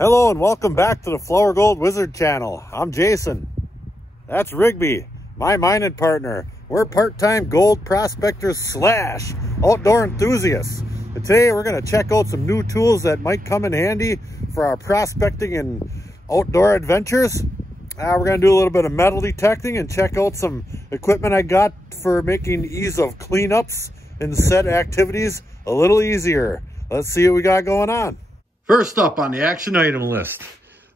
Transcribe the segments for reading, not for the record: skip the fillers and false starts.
Hello and welcome back to the Flourgoldwizards channel. I'm Jason. That's Rigby, my mining partner. We're part-time gold prospectors slash outdoor enthusiasts. And today we're going to check out some new tools that might come in handy for our prospecting and outdoor adventures. We're going to do a little bit of metal detecting and check out some equipment I got for making ease of cleanups and set activities a little easier. Let's see what we got going on. First up on the action item list,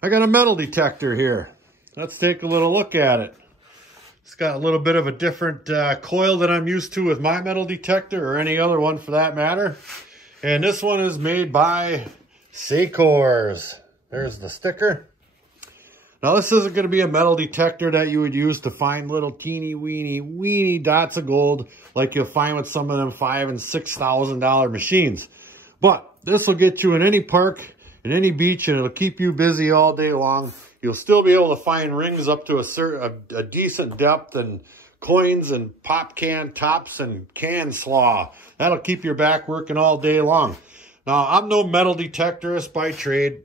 I got a metal detector here. Let's take a little look at it. It's got a little bit of a different coil than I'm used to with my metal detector, or any other one for that matter. And this one is made by SAKOBS. There's the sticker. Now this isn't going to be a metal detector that you would use to find little teeny weeny dots of gold like you'll find with some of them $5,000 and $6,000 machines. But this will get you in any park, in any beach, and it'll keep you busy all day long. You'll still be able to find rings up to a decent depth, and coins and pop can tops and can slaw. That'll keep your back working all day long. Now, I'm no metal detectorist by trade.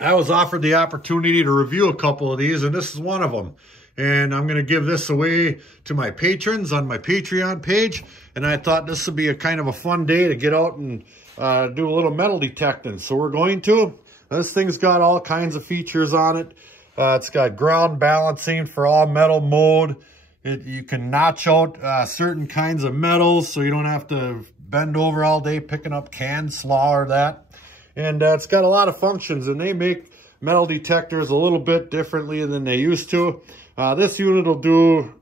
I was offered the opportunity to review a couple of these, and this is one of them. And I'm going to give this away to my patrons on my Patreon page. And I thought this would be a kind of a fun day to get out and do a little metal detecting. So we're going to. This thing's got all kinds of features on it. It's got ground balancing for all metal mode. You can notch out certain kinds of metals so you don't have to bend over all day picking up can slaw or that. And it's got a lot of functions, and they make metal detectors a little bit differently than they used to. This unit will do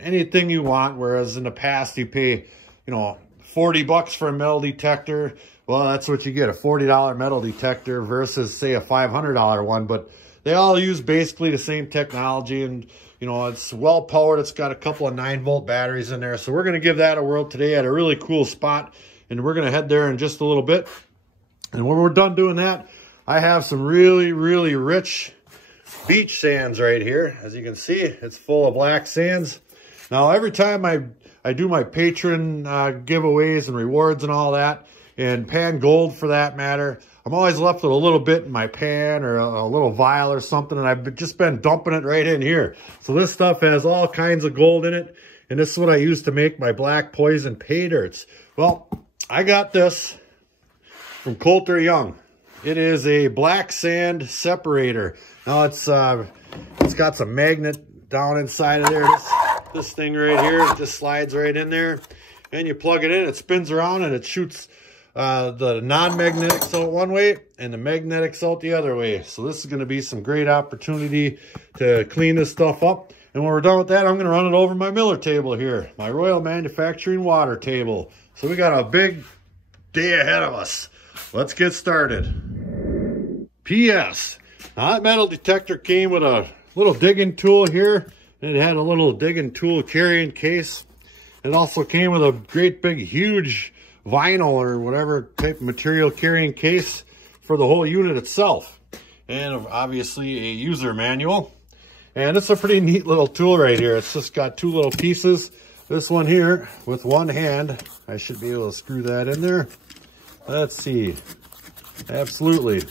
anything you want, whereas in the past you pay, $40 for a metal detector. Well, that's what you get, a $40 metal detector versus, say, a $500 one. But they all use basically the same technology, and, it's well powered. It's got a couple of 9-volt batteries in there. So we're going to give that a whirl today at a really cool spot, and we're going to head there in just a little bit. And when we're done doing that, I have some really, really rich beach sands right here. As you can see, it's full of black sands. Now, every time I do my patron giveaways and rewards and all that, and pan gold for that matter, I'm always left with a little bit in my pan or a little vial or something, and I've just been dumping it right in here. So this stuff has all kinds of gold in it, and this is what I use to make my black poison PAYDIRTs. Well, I got this from Coulter Young. It is a black sand separator. Now it's got some magnet down inside of there. This thing right here, it just slides right in there, and you plug it in, it spins around, and it shoots the non-magnetics out one way and the magnetics out the other way. So this is going to be some great opportunity to clean this stuff up. And when we're done with that, I'm going to run it over my Miller table here, my Royal Manufacturing water table. So we got a big day ahead of us. Let's get started. P.S. Now that metal detector came with a little digging tool here, and it had a little digging tool carrying case. It also came with a great big huge vinyl or whatever type of material carrying case for the whole unit itself. And obviously a user manual. And it's a pretty neat little tool right here. It's just got two little pieces. This one here with one hand, I should be able to screw that in there. Let's see. Absolutely.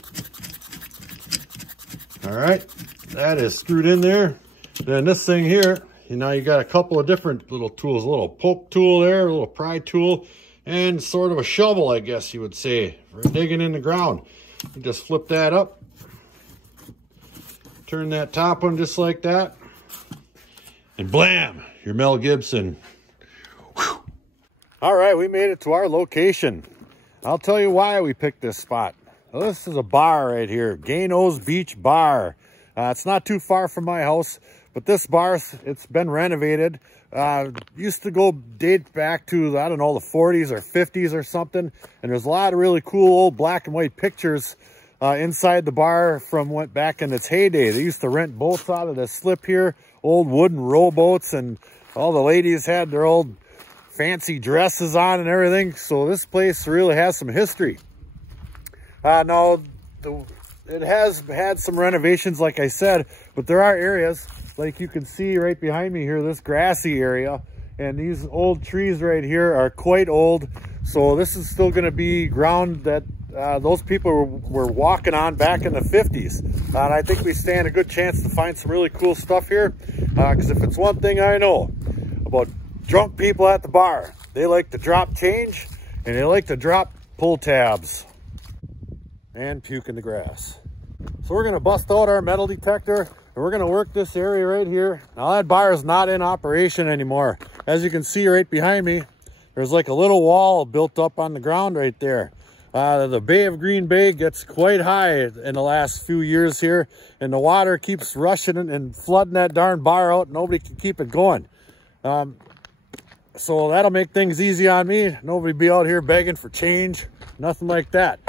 All right, that is screwed in there. Then this thing here, you got a couple of different little tools, a little poke tool there, a little pry tool, and sort of a shovel, I guess you would say, for digging in the ground. You just flip that up, turn that top one just like that, and blam, your Mel Gibson. Whew. All right, we made it to our location. I'll tell you why we picked this spot. Well, this is a bar right here, Gano's Beach Bar. It's not too far from my house, but this bar, it's been renovated. Used to date back to, I don't know, the 40s or 50s or something. And there's a lot of really cool old black and white pictures inside the bar from back in its heyday. They used to rent boats out of the slip here, old wooden rowboats, and all the ladies had their old fancy dresses on and everything. So this place really has some history. Now, it has had some renovations, like I said, but there are areas, like you can see right behind me here, this grassy area, and these old trees right here are quite old. So this is still going to be ground that those people were walking on back in the 50s. And I think we stand a good chance to find some really cool stuff here. Because if it's one thing I know about drunk people at the bar, they like to drop change and they like to drop pull tabs and puke in the grass. So we're gonna bust out our metal detector and we're gonna work this area right here. Now that bar is not in operation anymore. As you can see right behind me, there's like a little wall built up on the ground right there. The Bay of Green Bay gets quite high in the last few years here, and the water keeps rushing and flooding that darn bar out. Nobody can keep it going. So that'll make things easy on me. Nobody be out here begging for change, nothing like that.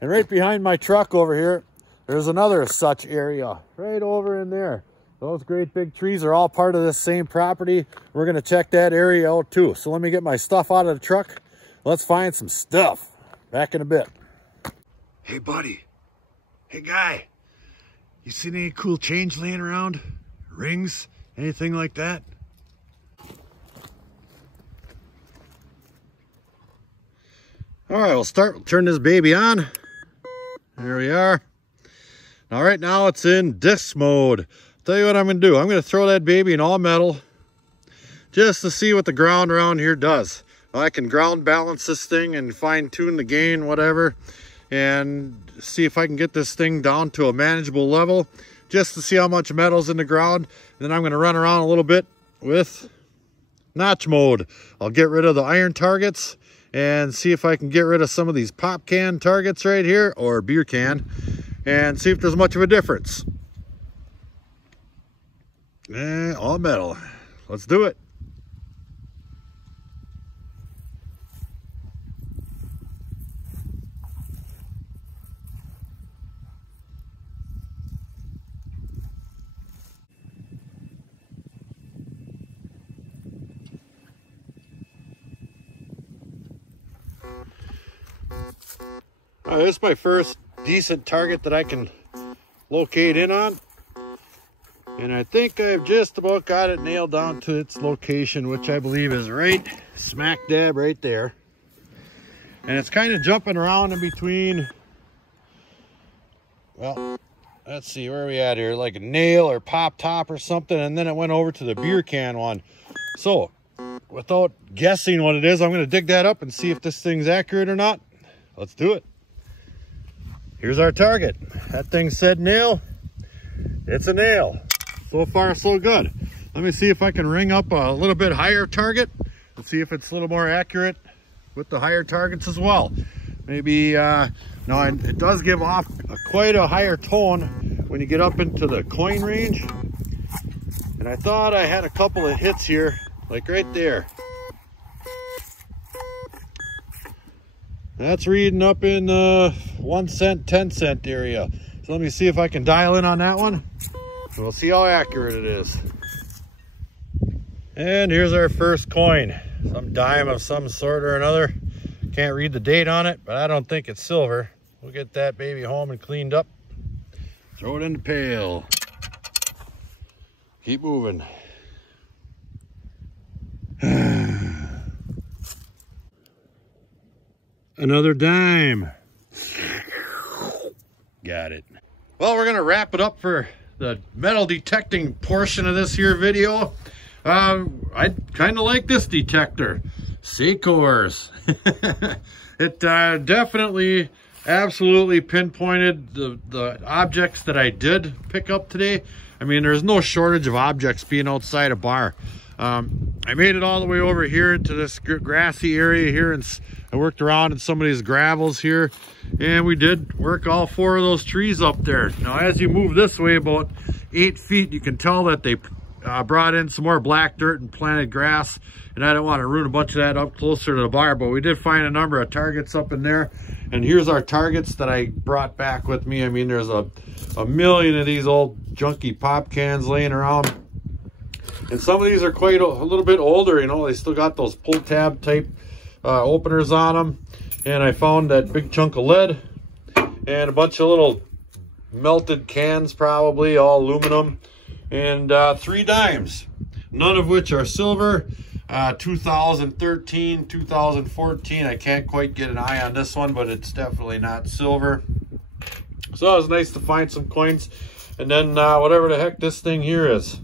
And right behind my truck over here, there's another such area right over in there. Those great big trees are all part of this same property. We're gonna check that area out too. So let me get my stuff out of the truck. Let's find some stuff. Back in a bit. Hey buddy, hey guy, you seen any cool change laying around? Rings, anything like that? All right, we'll turn this baby on. There we are. All right, now it's in disc mode. Tell you what I'm gonna do. I'm gonna throw that baby in all metal just to see what the ground around here does. I can ground balance this thing and fine tune the gain, whatever, and see if I can get this thing down to a manageable level just to see how much metal's in the ground. And then I'm gonna run around a little bit with notch mode. I'll get rid of the iron targets and see if I can get rid of some of these pop can targets right here, or beer can, and see if there's much of a difference. All metal. Let's do it. This is my first decent target that I can locate in on. And I think I've just about got it nailed down to its location, which I believe is right smack dab right there. And it's kind of jumping around in between, well, let's see, where are we at here? Like a nail or pop top or something. And then it went over to the beer can one. So without guessing what it is, I'm going to dig that up and see if this thing's accurate or not. Let's do it. Here's our target. That thing said nail. It's a nail. So far, so good. Let me see if I can ring up a little bit higher target and see if it's a little more accurate with the higher targets as well. Maybe, no, it does give off quite a higher tone when you get up into the coin range. And I thought I had a couple of hits here, like right there. That's reading up in the 1 cent, 10 cent area. So let me see if I can dial in on that one. And we'll see how accurate it is. And here's our first coin. Some dime of some sort or another. Can't read the date on it, but I don't think it's silver. We'll get that baby home and cleaned up. Throw it in the pail. Keep moving. Another dime. Got it. Well, we're gonna wrap it up for the metal detecting portion of this here video. I kind of like this detector. SAKOBS. It definitely, absolutely pinpointed the objects that I did pick up today. I mean, there's no shortage of objects being outside a bar. I made it all the way over here into this grassy area here, and I worked around in some of these gravels here, and we did work all 4 of those trees up there. Now, as you move this way about 8 feet, you can tell that they brought in some more black dirt and planted grass, and I don't want to ruin a bunch of that up closer to the bar, but we did find a number of targets up in there. And here's our targets that I brought back with me. I mean, there's a million of these old junky pop cans laying around. And some of these are quite a little bit older, you know, they still got those pull tab type openers on them. And I found that big chunk of lead and a bunch of little melted cans, probably all aluminum, and 3 dimes, none of which are silver. 2013, 2014. I can't quite get an eye on this one, but it's definitely not silver. So it was nice to find some coins. And then whatever the heck this thing here is.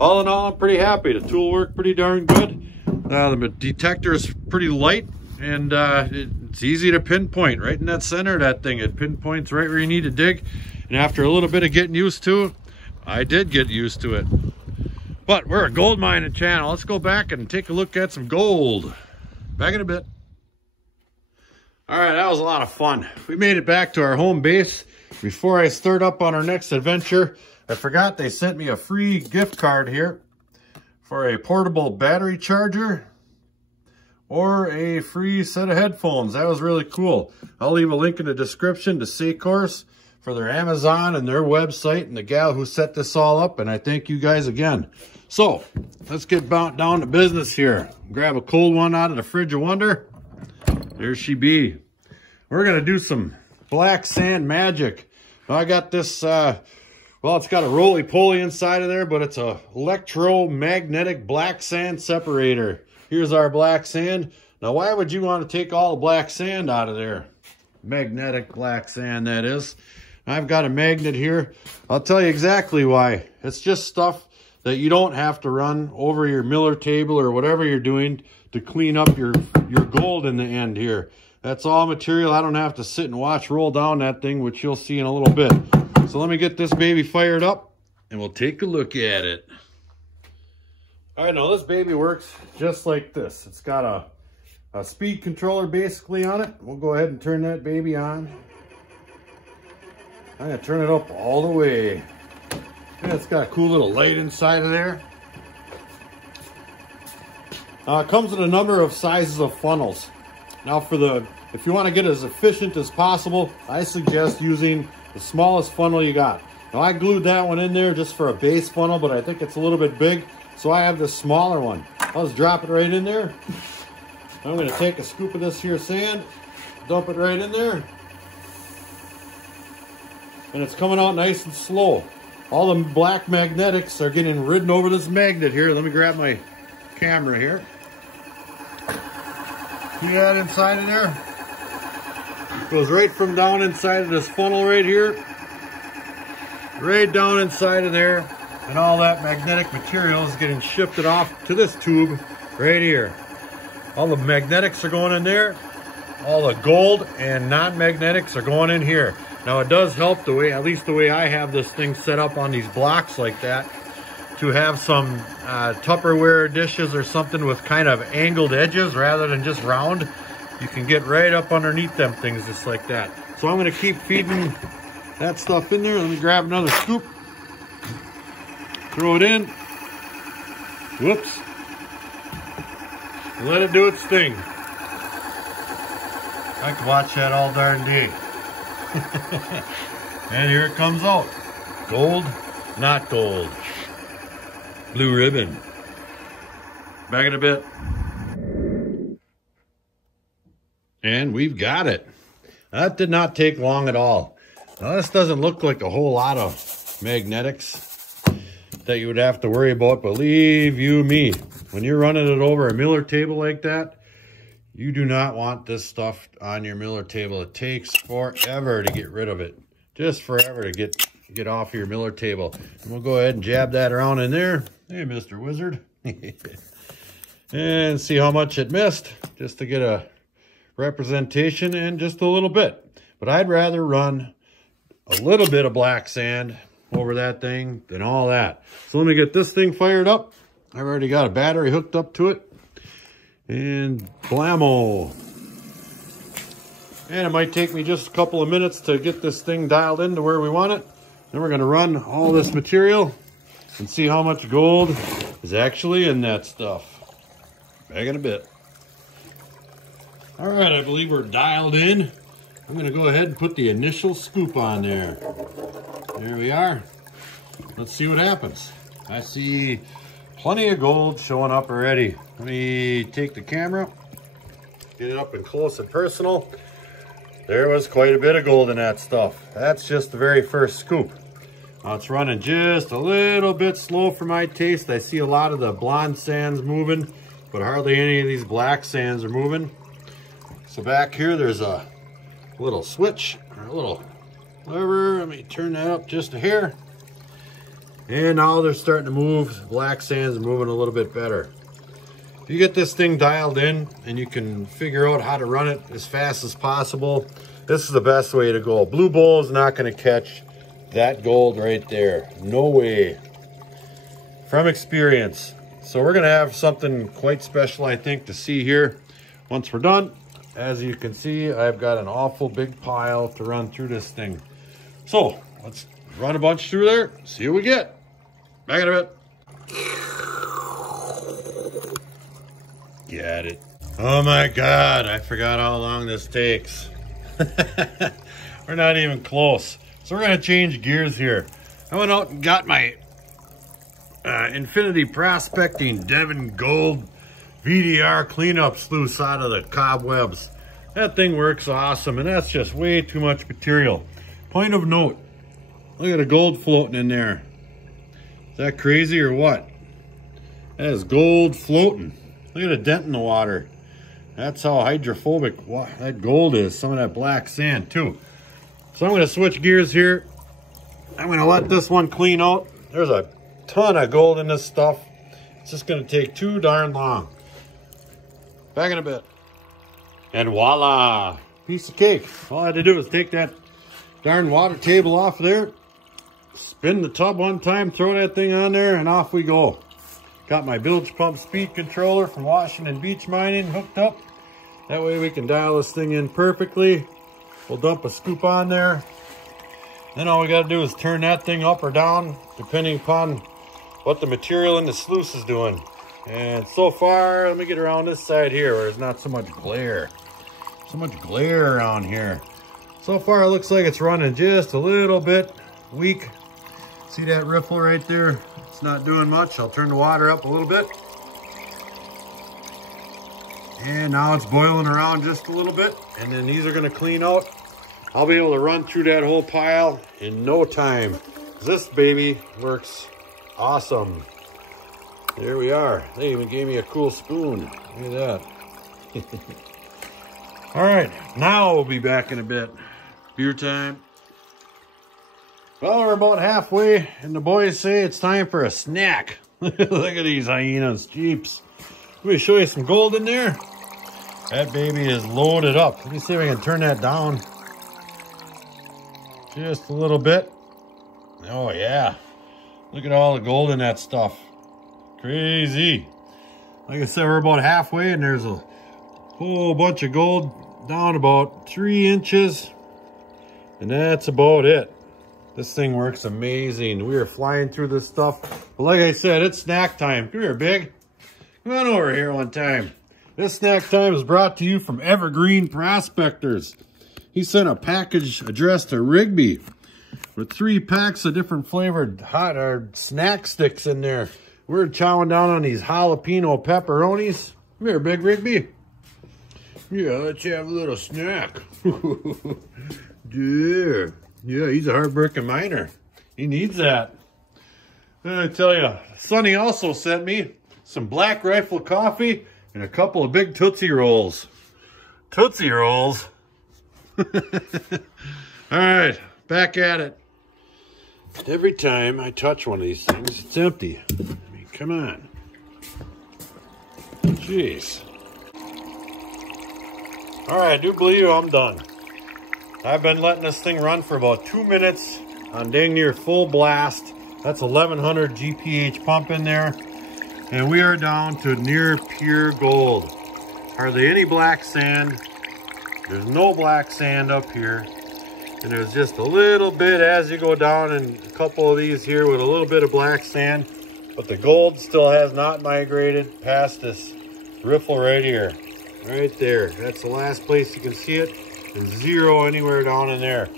All in all, I'm pretty happy. The tool worked pretty darn good. The detector is pretty light, and it's easy to pinpoint right in that center of that thing. It pinpoints right where you need to dig. And after a little bit of getting used to it, I did get used to it. But we're a gold mining channel. Let's go back and take a look at some gold. Back in a bit. All right, that was a lot of fun. We made it back to our home base. Before I start up on our next adventure, I forgot they sent me a free gift card here for a portable battery charger or a free set of headphones. That was really cool. I'll leave a link in the description to SAKOBS for their Amazon and their website and the gal who set this all up, and I thank you guys again. So let's get down to business here. Grab a cold one out of the fridge of wonder. There she be. We're gonna do some black sand magic. Now I got this, well, it's got a roly-poly inside of there, but it's a electromagnetic black sand separator. Here's our black sand. Now why would you want to take all the black sand out of there? Magnetic black sand, that is. I've got a magnet here. I'll tell you exactly why. It's just stuff that you don't have to run over your miller table or whatever you're doing to clean up your gold in the end here. That's all material. I don't have to sit and watch roll down that thing, which you'll see in a little bit. So let me get this baby fired up and we'll take a look at it. All right, now this baby works just like this. It's got a speed controller basically on it. We'll go ahead and turn that baby on. I'm gonna turn it up all the way. And it's got a cool little light inside of there. It comes with a number of sizes of funnels. Now if you want to get as efficient as possible, I suggest using the smallest funnel you got. Now I glued that one in there just for a base funnel, but I think it's a little bit big, so I have this smaller one. I'll just drop it right in there. I'm going to take a scoop of this here sand, dump it right in there. And it's coming out nice and slow. All the black magnetics are getting ridden over this magnet here. Let me grab my camera here. See that inside of there? Goes right from down inside of this funnel right here. Right down inside of there. And all that magnetic material is getting shifted off to this tube right here. All the magnetics are going in there. All the gold and non-magnetics are going in here. Now it does help the way, at least the way I have this thing set up on these blocks like that, to have some Tupperware dishes or something with kind of angled edges rather than just round. You can get right up underneath them things just like that. So I'm gonna keep feeding that stuff in there. Let me grab another scoop. Throw it in. Whoops. Let it do its thing. I could watch that all darn day. And here it comes out. Gold, not gold. Blue ribbon. Back in a bit. And we've got it. That did not take long at all. Now this doesn't look like a whole lot of magnetics that you would have to worry about, believe you me. When you're running it over a miller table like that, you do not want this stuff on your miller table. It takes forever to get rid of it. Just forever to get off your miller table. And we'll go ahead and jab that around in there. Hey, Mr. Wizard. And see how much it missed, just to get a representation and just a little bit. But I'd rather run a little bit of black sand over that thing than all that. So let me get this thing fired up. I've already got a battery hooked up to it. And blammo. And it might take me just a couple of minutes to get this thing dialed into where we want it. Then we're going to run all this material and see how much gold is actually in that stuff. Back in a bit. All right, I believe we're dialed in. I'm going to go ahead and put the initial scoop on there. There we are. Let's see what happens. I see plenty of gold showing up already. Let me take the camera, get it up and close and personal. There was quite a bit of gold in that stuff. That's just the very first scoop. Now it's running just a little bit slow for my taste. I see a lot of the blonde sands moving. but hardly any of these black sands are moving. So back here, there's a little switch, or a little lever. Let me turn that up just a hair. And now they're starting to move. Black sands are moving a little bit better. If you get this thing dialed in and you can figure out how to run it as fast as possible, this is the best way to go. Blue Bull is not going to catch that gold right there. No way. From experience. So we're going to have something quite special, I think, to see here once we're done. As you can see, I've got an awful big pile to run through this thing. So let's run a bunch through there, see what we get. Back in a bit. Get it. Oh my God, I forgot how long this takes. We're not even close. So we're gonna change gears here. I went out and got my Infinity Prospecting Devon Gold VDR cleanup sluice out of the cobwebs. That thing works awesome, and that's just way too much material. Point of note, look at the gold floating in there. Is that crazy or what? That is gold floating. Look at the dent in the water. That's how hydrophobic that gold is. Some of that black sand too. So I'm going to switch gears here. I'm going to let this one clean out. There's a ton of gold in this stuff. It's just going to take too darn long. Back in a bit. And voila, piece of cake. All I had to do was take that darn water table off there, spin the tub one time, throw that thing on there, and off we go. Got my bilge pump speed controller from Washington Beach Mining hooked up. That way we can dial this thing in perfectly. We'll dump a scoop on there. Then all we got to do is turn that thing up or down, depending upon what the material in the sluice is doing. And so far, let me get around this side here where there's not so much glare. So much glare around here. So far, it looks like it's running just a little bit weak. See that riffle right there? It's not doing much. I'll turn the water up a little bit. And now it's boiling around just a little bit. And then these are going to clean out. I'll be able to run through that whole pile in no time. This baby works awesome. There we are. They even gave me a cool spoon. Look at that. All right, now we'll be back in a bit. Beer time. Well, we're about halfway, and the boys say it's time for a snack. Look at these hyenas, jeeps. Let me show you some gold in there. That baby is loaded up. Let me see if I can turn that down just a little bit. Oh yeah, look at all the gold in that stuff. Crazy. Like I said, we're about halfway, and there's a whole bunch of gold down about 3 inches, and that's about it. This thing works amazing. We are flying through this stuff. But like I said, it's snack time. Come here, Big. Come on over here one time. This snack time is brought to you from Evergreen Prospectors. He sent a package addressed to Rigby with 3 packs of different flavored hot or snack sticks in there. We're chowing down on these jalapeno pepperonis. Come here, Big Rigby. Yeah, let's have a little snack. Yeah, he's a hard-working miner. He needs that. And I tell you, Sonny also sent me some Black Rifle coffee and a couple of big Tootsie Rolls. Tootsie Rolls? All right, back at it. Every time I touch one of these things, it's empty. I mean, come on. Jeez. All right, I do believe I'm done. I've been letting this thing run for about 2 minutes on dang near full blast. That's 1100 GPH pump in there. And we are down to near pure gold. Hardly any black sand. There's no black sand up here. And there's just a little bit as you go down, and a couple of these here with a little bit of black sand. But the gold still has not migrated past this riffle right here. Right there. That's the last place you can see it. And 0 anywhere down in there.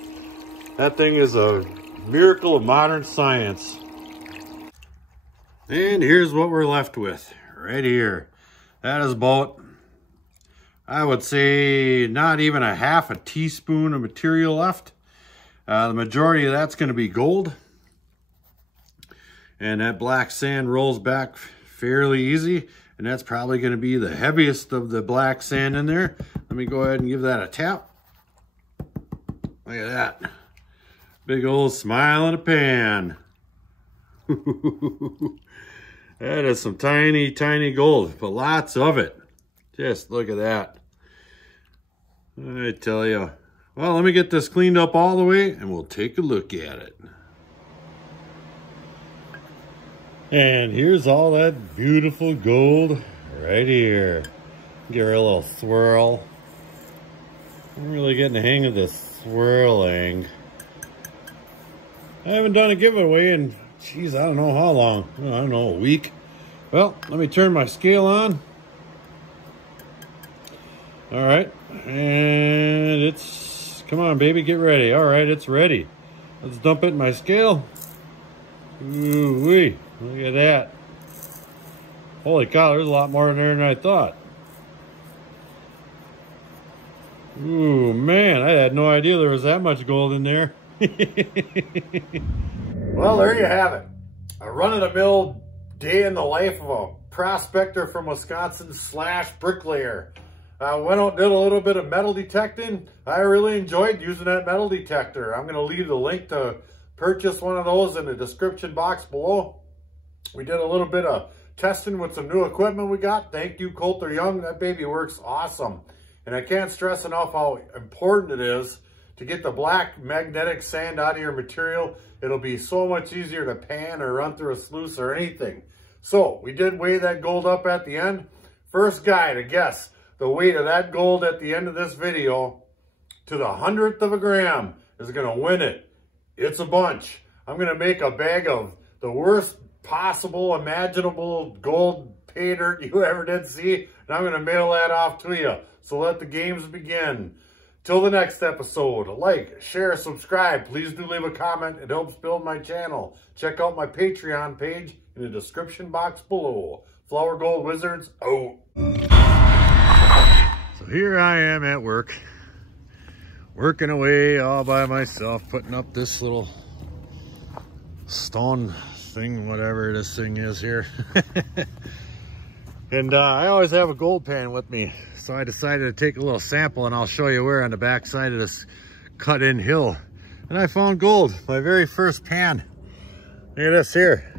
That thing is a miracle of modern science. And here's what we're left with right here. That is about, I would say, not even a half a teaspoon of material left. The majority of that's going to be gold. And that black sand rolls back fairly easy. And that's probably going to be the heaviest of the black sand in there. Let me go ahead and give that a tap. Look at that. Big old smile in a pan. That is some tiny, tiny gold, but lots of it. Just look at that. I tell you. Well, let me get this cleaned up all the way and we'll take a look at it. And here's all that beautiful gold right here. Give her a little swirl. I'm really getting the hang of this swirling. I haven't done a giveaway in, geez, I don't know how long. I don't know, a week. Well, let me turn my scale on. All right, and it's, come on, baby, get ready. All right, it's ready. Let's dump it in my scale. Ooh-wee, look at that. Holy cow, there's a lot more in there than I thought. Ooh, man, I had no idea there was that much gold in there. Well, there you have it. A run-of-the-mill day in the life of a prospector from Wisconsin / bricklayer. Went out and did a little bit of metal detecting. I really enjoyed using that metal detector. I'm going to leave the link to purchase one of those in the description box below. We did a little bit of testing with some new equipment we got. Thank you, Coulter Young. That baby works awesome. And I can't stress enough how important it is to get the black magnetic sand out of your material. It'll be so much easier to pan or run through a sluice or anything. So we did weigh that gold up at the end. First guy to guess the weight of that gold at the end of this video to the 100th of a gram is going to win it. It's a bunch. I'm going to make a bag of the worst possible imaginable gold pay dirt you ever did see, and I'm going to mail that off to you. So let the games begin. Till the next episode, like, share, subscribe. Please do leave a comment. It helps build my channel. Check out my Patreon page in the description box below. Flourgoldwizards out. So here I am at work, working away all by myself, putting up this little stone thing, whatever this thing is here. And I always have a gold pan with me, so I decided to take a little sample, and I'll show you where on the back side of this cut-in hill. And I found gold, my very first pan. Look at this here.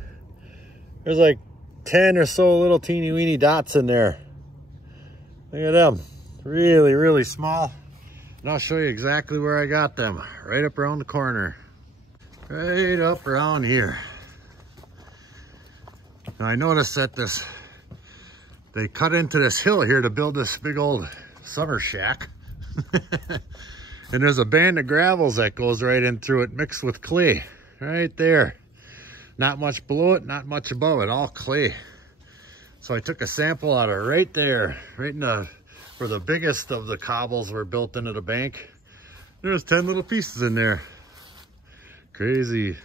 There's like 10 or so little teeny weeny dots in there. Look at them. Really, really small. And I'll show you exactly where I got them. Right up around the corner. Right up around here. Now I noticed that they cut into this hill here to build this big old summer shack. And there's a band of gravels that goes right in through it, mixed with clay. Right there. Not much below it, not much above it, all clay. So I took a sample out of right there, right in the, where the biggest of the cobbles were built into the bank. There's 10 little pieces in there. Crazy.